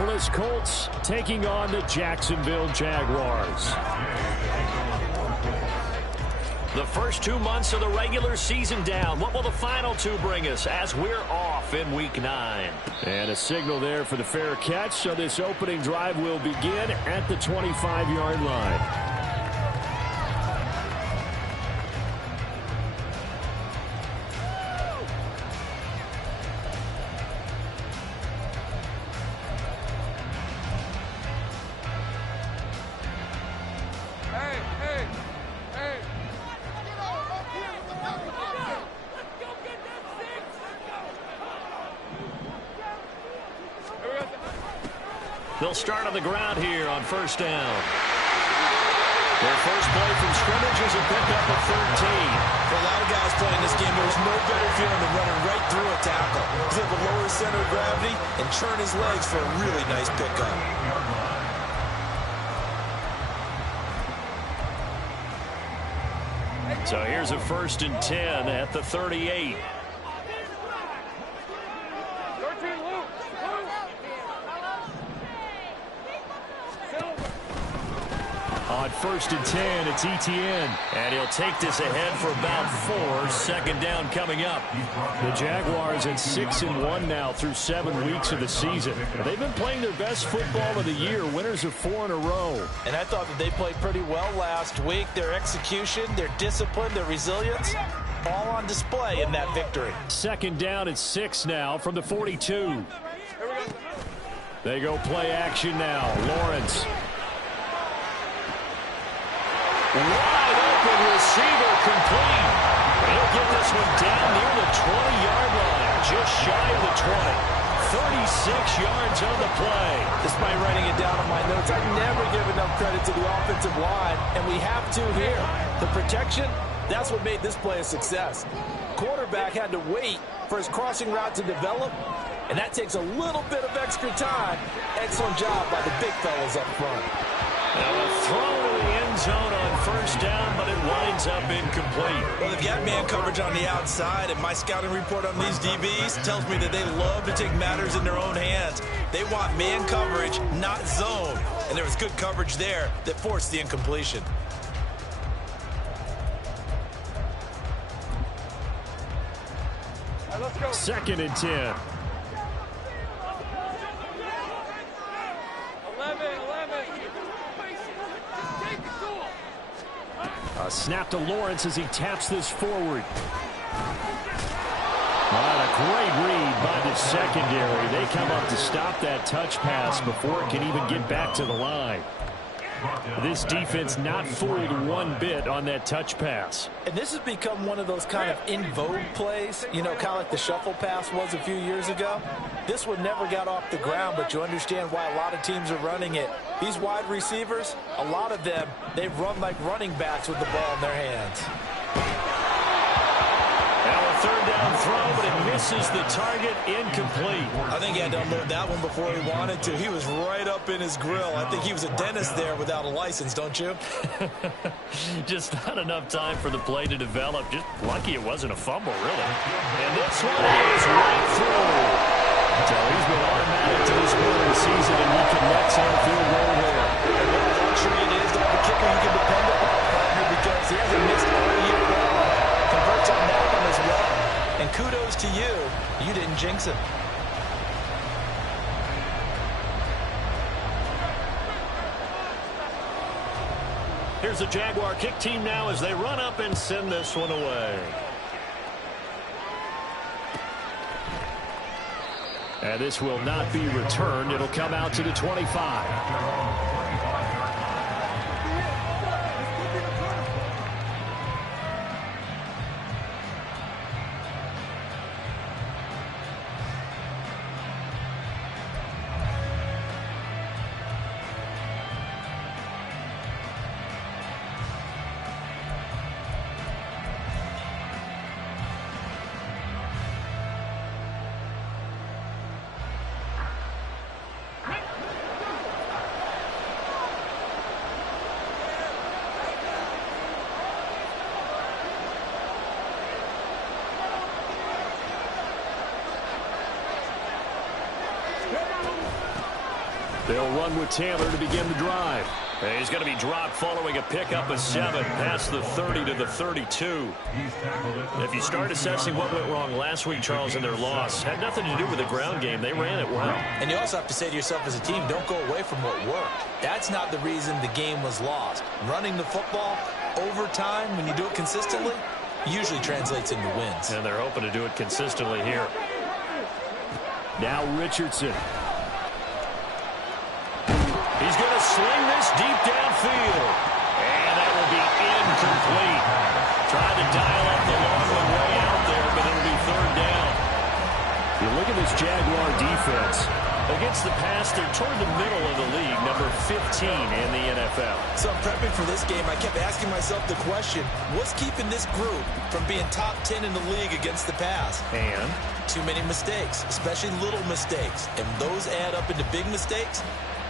Indianapolis Colts taking on the Jacksonville Jaguars. The first 2 months of the regular season down. What will the final 2 bring us as we're off in Week 9? And a signal there for the fair catch, so this opening drive will begin at the 25-yard line. They'll start on the ground here on first down. Their first play from scrimmage is a pickup of 13. For a lot of guys playing this game, there's no better feeling than running right through a tackle. He's able to lower his center of gravity and churn his legs for a really nice pickup. So here's a 1st and 10 at the 38. On 1st and 10, it's Etienne. And he'll take this ahead for about 4. Second down coming up. The Jaguars at 6-1 now through 7 weeks of the season. They've been playing their best football of the year. Winners of 4 in a row. And I thought that they played pretty well last week. Their execution, their discipline, their resilience, all on display in that victory. Second down at 6 now from the 42. They go play action now. Lawrence. Wide open receiver complete. He'll get this one down near the 20-yard line, just shy of the 20. 36 yards on the play. Despite writing it down on my notes, I never give enough credit to the offensive line, and we have to here. The protection, that's what made this play a success. Quarterback had to wait for his crossing route to develop, and that takes a little bit of extra time. Excellent job by the big fellas up front. Now a throw to the end zone on first down, but it winds up incomplete. Well, they've got man coverage on the outside, and my scouting report on these DBs tells me that they love to take matters in their own hands. They want man coverage, not zone. And there was good coverage there that forced the incompletion. All right, let's go. 2nd and 10. 11. A snap to Lawrence as he taps this forward. A great read by the secondary. They come up to stop that touch pass before it can even get back to the line. This defense not fooled one bit on that touch pass. And this has become one of those kind of in vogue plays, you know, kind of like the shuffle pass was a few years ago. This one never got off the ground, but you understand why a lot of teams are running it. These wide receivers, a lot of them, they've run like running backs with the ball in their hands. Now a 3rd down throw, but it misses the target, incomplete. I think he had to unload that one before he wanted to. He was right up in his grill. I think he was a dentist there without a license, don't you? Just not enough time for the play to develop. Just lucky it wasn't a fumble, really. And this one is right through. So he's been automatic to this point of the season, and he connects on a field goal there. And what a luxury it is to have a kicker you can depend upon, partner, because he hasn't missed all year long. Converts on that one as well. And kudos to you. You didn't jinx him. Here's the Jaguar kick team now as they run up and send this one away. And this will not be returned. It'll come out to the 25. They'll run with Taylor to begin the drive. And he's going to be dropped following a pickup of 7 past the 30 to the 32. If you start assessing what went wrong last week, Charles, in their loss, had nothing to do with the ground game. They ran it well. And you also have to say to yourself as a team, don't go away from what worked. That's not the reason the game was lost. Running the football over time, when you do it consistently, usually translates into wins. And they're hoping to do it consistently here. Now Richardson. He's going to sling this deep downfield. And that will be incomplete. Trying to dial up the long one way out there, but it'll be third down. You look at this Jaguar defense. Against the pass, they're toward the middle of the league, number 15 in the NFL. So I'm prepping for this game. I kept asking myself the question, what's keeping this group from being top 10 in the league against the pass? And? Too many mistakes, especially little mistakes. And those add up into big mistakes.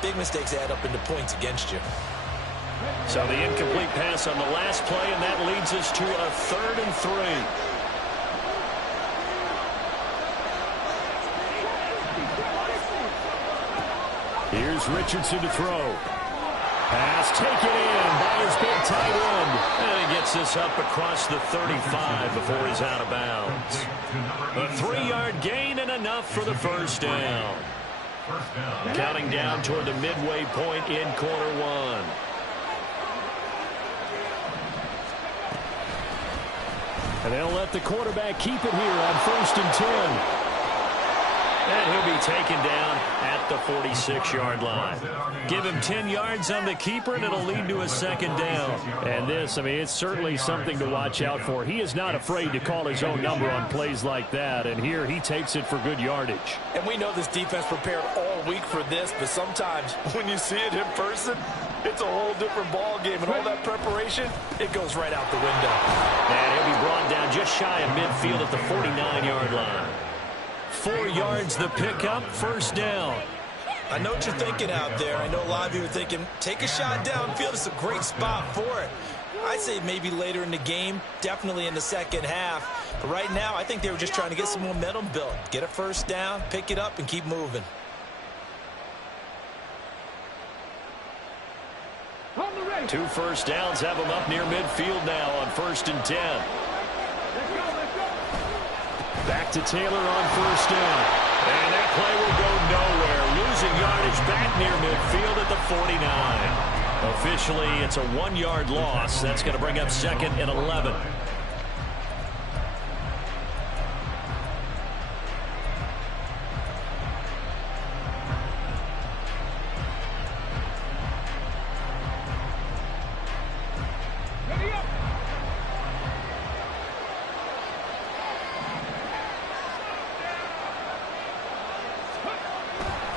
Big mistakes add up into points against you. So the incomplete pass on the last play, and that leads us to a 3rd and 3. Here's Richardson to throw. Pass taken in by his big tight end. And he gets this up across the 35 before he's out of bounds. A 3-yard gain and enough for the first down. Counting down toward the midway point in quarter one. And they'll let the quarterback keep it here on 1st and 10. And he'll be taken down at the 46-yard line. Give him 10 yards on the keeper, and it'll lead to a 2nd down. And this, I mean, it's certainly something to watch out for. He is not afraid to call his own number on plays like that, and here he takes it for good yardage. And we know this defense prepared all week for this, but sometimes when you see it in person, it's a whole different ball game, and all that preparation, it goes right out the window. And he'll be brought down just shy of midfield at the 49-yard line. 4 yards the pickup, 1st down. I know what you're thinking out there. I know a lot of you are thinking, take a shot downfield. It's a great spot for it. I'd say maybe later in the game, definitely in the second half. But right now, I think they were just trying to get some momentum built. Get a 1st down, pick it up, and keep moving. 2 first downs have them up near midfield now on 1st and 10. Back to Taylor on 1st down. And that play will go nowhere. Losing yardage back near midfield at the 49. Officially, it's a 1-yard loss. That's going to bring up 2nd and 11.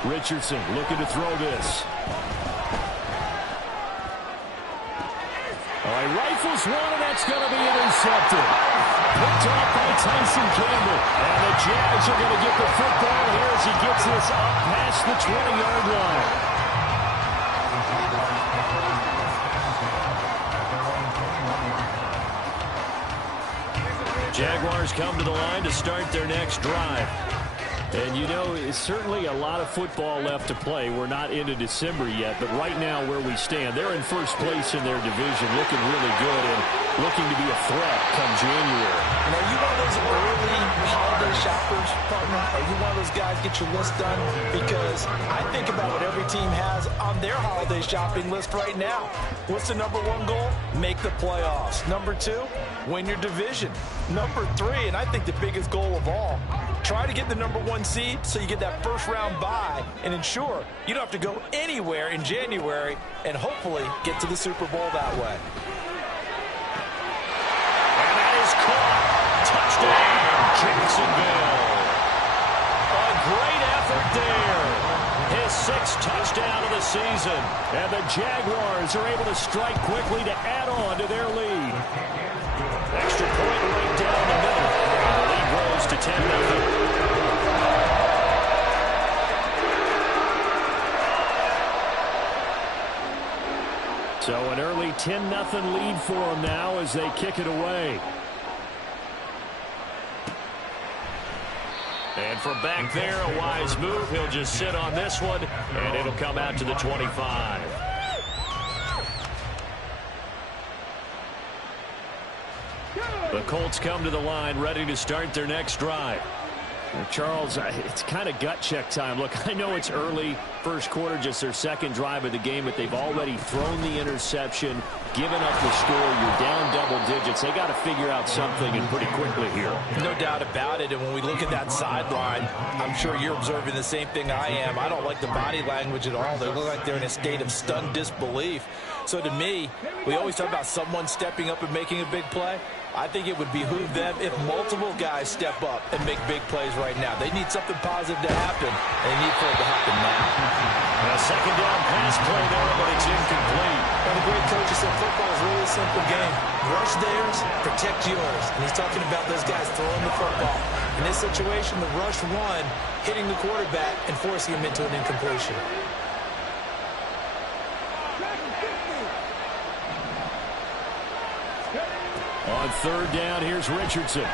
Richardson looking to throw this. All right, rifles one, and that's going to be intercepted. Picked off by Tyson Campbell. And the Jags are going to get the football here as he gets this up past the 20-yard line. Jaguars come to the line to start their next drive. And, you know, it's certainly a lot of football left to play. We're not into December yet, but right now where we stand, they're in first place in their division, looking really good and looking to be a threat come January. And are you one of those early holiday shoppers, partner? Are you one of those guys get your list done? Because I think about what every team has on their holiday shopping list right now. What's the number 1 goal? Make the playoffs. Number 2, win your division. Number 3, and I think the biggest goal of all, try to get the number 1 seed so you get that first-round bye and ensure you don't have to go anywhere in January and hopefully get to the Super Bowl that way. And that is caught. Touchdown, Jacksonville. A great effort there. His 6th touchdown of the season. And the Jaguars are able to strike quickly to add on to their lead. Extra point right down the middle. And the lead grows to 10-0. So an early 10-0 lead for them now as they kick it away. And And from back there, a wise move. He'll just sit on this one, and it'll come out to the 25. The Colts come to the line, ready to start their next drive. Charles, it's kind of gut check time. Look, I know it's early, first quarter, just their second drive of the game, but they've already thrown the interception, given up the score. You're down double digits. They got to figure out something, and pretty quickly here. No doubt about it. And when we look at that sideline, I'm sure you're observing the same thing I am. I don't like the body language at all. They look like they're in a state of stunned disbelief. So to me, we always talk about someone stepping up and making a big play. I think it would behoove them if multiple guys step up and make big plays right now. They need something positive to happen, and they need for it to happen now. A second down pass play there, but it's incomplete. And the great coach said football is really a simple game. Rush theirs, protect yours. And he's talking about those guys throwing the football. In this situation, the rush one, hitting the quarterback and forcing him into an incompletion. On third down, here's Richardson.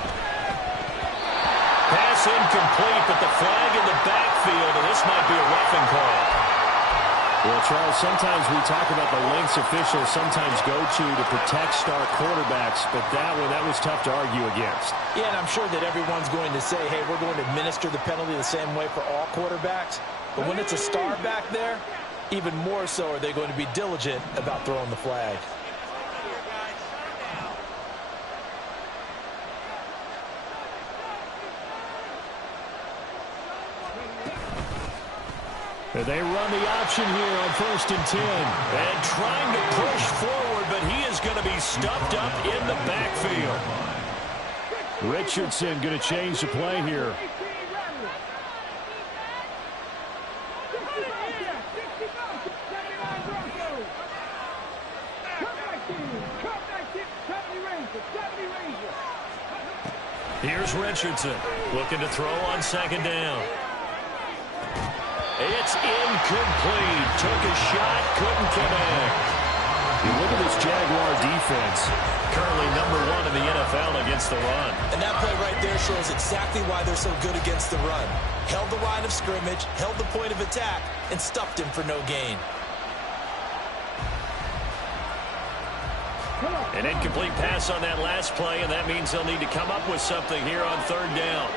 Pass incomplete, but the flag in the backfield, and this might be a roughing call. Well, Charles, sometimes we talk about the lengths officials sometimes go to protect star quarterbacks, but that was tough to argue against. Yeah, and I'm sure that everyone's going to say, hey, we're going to administer the penalty the same way for all quarterbacks. But when it's a star back there, even more so are they going to be diligent about throwing the flag. They run the option here on 1st and 10. And trying to push forward, but he is going to be stuffed up in the backfield. Richardson going to change the play here. Here's Richardson looking to throw on second down. It's incomplete. Took a shot, couldn't connect. You look at this Jaguar defense, currently #1 in the NFL against the run. And that play right there shows exactly why they're so good against the run. Held the line of scrimmage, held the point of attack, and stuffed him for no gain. An incomplete pass on that last play, and that means they'll need to come up with something here on third down.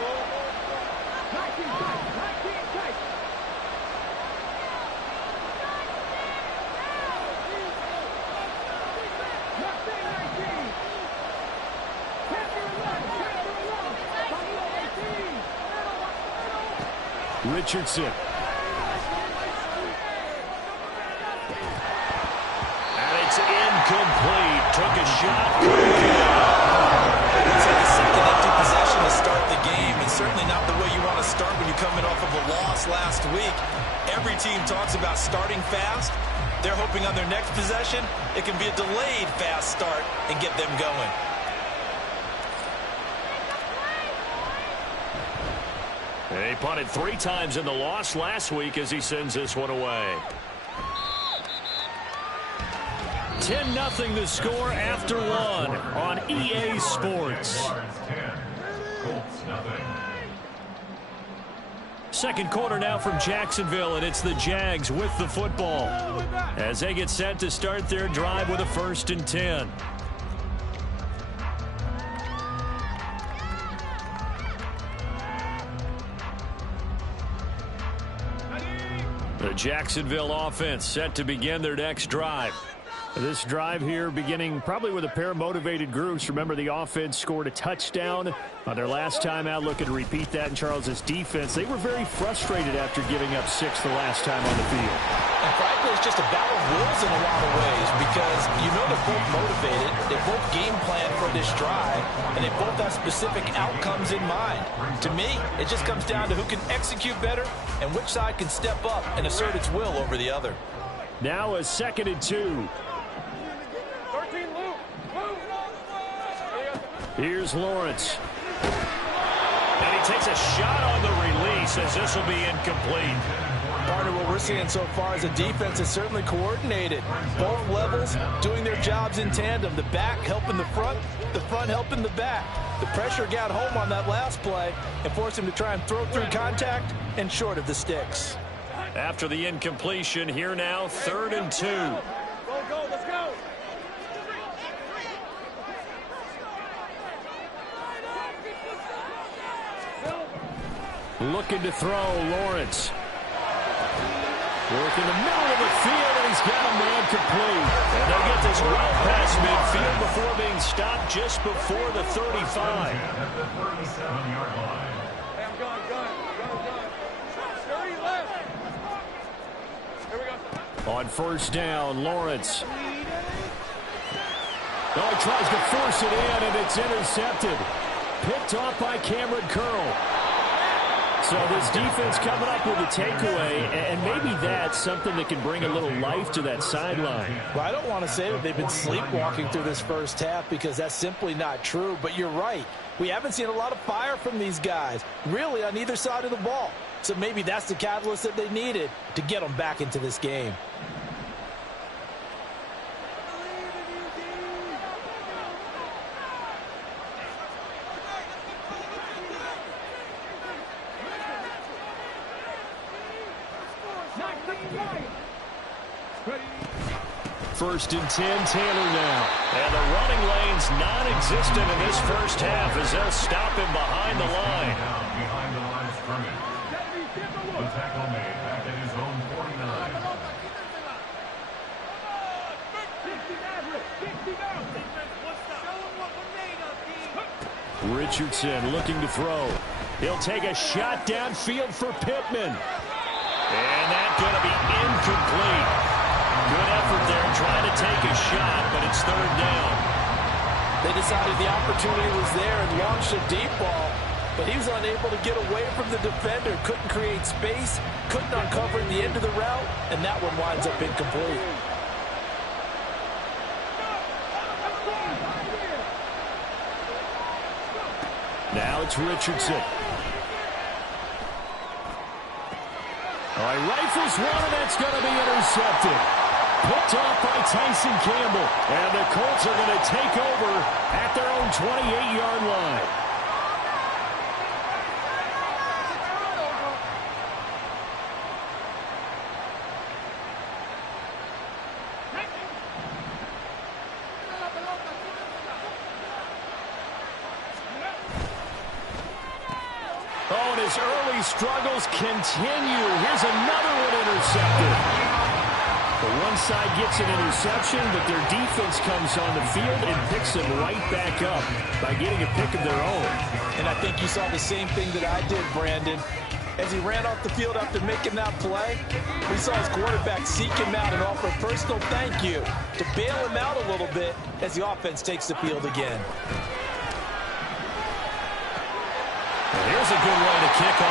Richardson. And it's incomplete. Took a shot. Looks like a second empty possession to start the game, and certainly not the way you want to start when you're coming off of a loss last week. Every team talks about starting fast. They're hoping on their next possession, it can be a delayed fast start and get them going. He punted 3 times in the loss last week as he sends this one away. 10-0 the score after 1 on EA Sports. Second quarter now from Jacksonville, and it's the Jags with the football as they get set to start their drive with a 1st and 10. The Jacksonville offense set to begin their next drive. This drive here beginning probably with a pair of motivated groups. Remember, the offense scored a touchdown on their last time out. Looking to repeat that in Charles's defense. They were very frustrated after giving up 6 the last time on the field. And frankly, it's just a battle of wills in a lot of ways because you know they're both motivated. They both game plan for this drive, and they both have specific outcomes in mind. To me, it just comes down to who can execute better and which side can step up and assert its will over the other. Now a 2nd and 2. Here's Lawrence. And he takes a shot on the release as this will be incomplete. Partner, what we're seeing so far is a defense is certainly coordinated. Both levels doing their jobs in tandem. The back helping the front helping the back. The pressure got home on that last play and forced him to try and throw through contact and short of the sticks. After the incompletion, here now, 3rd and 2. Go, let's go. Looking to throw, Lawrence. Working the middle of the field, and he's got a man complete. And they get this well past midfield before being stopped just before the 35. At the 37-yard line. Hey, I'm going. 30 left. Here we go. On 1st down, Lawrence. Oh, he tries to force it in, and it's intercepted. Picked off by Cameron Curl. So this defense coming up with a takeaway, and maybe that's something that can bring a little life to that sideline. Well, I don't want to say that they've been sleepwalking through this first half because that's simply not true, but you're right. We haven't seen a lot of fire from these guys, really on either side of the ball. So maybe that's the catalyst that they needed to get them back into this game. First and 10, Taylor now. And the running lane's non-existent in this first half as they'll stop him behind the line. Behind the line of scrimmage. The tackle made back at his own 49. Richardson looking to throw. He'll take a shot downfield for Pittman. And that's going to be incomplete. Good effort there trying to take a shot, but it's 3rd down. They decided the opportunity was there and launched a deep ball, but he was unable to get away from the defender, couldn't create space, couldn't uncover the end of the route, and that one winds up incomplete. Now it's Richardson. All right, rifles one, and that's going to be intercepted. Picked off by Tyson Campbell. And the Colts are going to take over at their own 28-yard line. Oh, and his early struggles continue. Here's another one intercepted. The one side gets an interception, but their defense comes on the field and picks them right back up by getting a pick of their own. And I think you saw the same thing that I did, Brandon. As he ran off the field after making that play, we saw his quarterback seek him out and offer a personal thank you to bail him out a little bit as the offense takes the field again. And here's a good way to kick